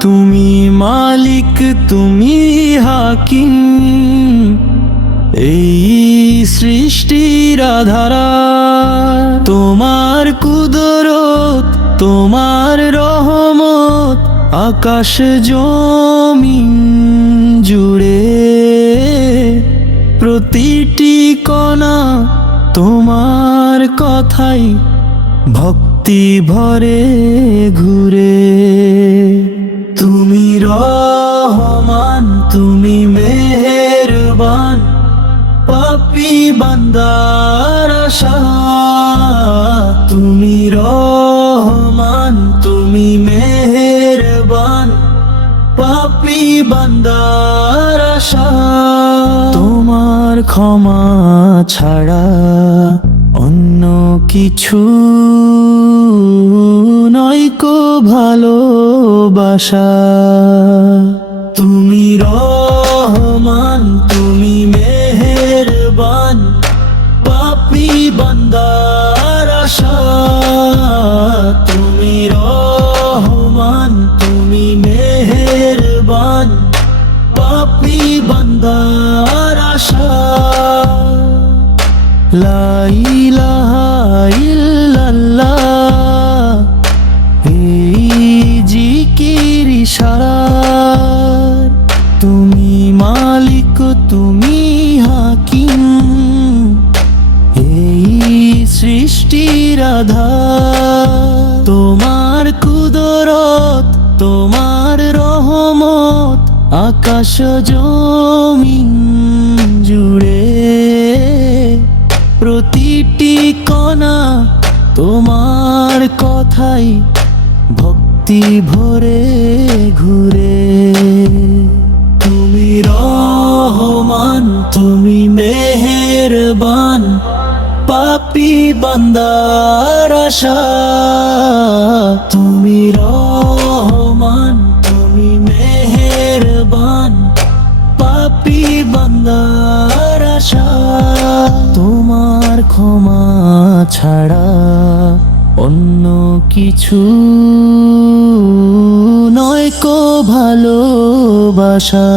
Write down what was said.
তুমি মালিক, তুমি হাকিম, এই সৃষ্টির আধারা। তোমার কুদরত, তোমার রহমত আকাশ জমিন জুড়ে। প্রতিটি কণা তোমার কথাই ভক্তি ভরে ঘুরে। তুমি রহমান, তুমি মেহেরবান, পাপী বান্দার আশা। তুমি রহমান, তুমি মেহেরবান, পাপী বান্দার আশা। তোমার ক্ষমা ছাড়া অন্য কিছু নয়কো ভালোবাসা। তুমি রহমান, তুমি মেহেরবান, পাপী বান্দার আশা। তুমি রহমান, তুমি মেহেরবান, পাপী বান্দার আশা। লা ইলাহা ইল্লাল্লাহ, এই জিকির ইশারার। তুমি মালিক, তুমি হাকিম, এই সৃষ্টির আধার। তোমার কুদরত, তোমার রহমত আকাশ জমিন জুড়ে। প্রতিটি কণা তোমার কথাই ভক্তি ভরে ঘুরে। তুমি রহমান, তুমি মেহেরবান, পাপী বান্দার আশা। তুমি রহমান, তুমি মেহেরবান, পাপী বান্দার আশা। তোমার ক্ষমা ছাড়া অন্য কিছু নয়কো ভালোবাসা।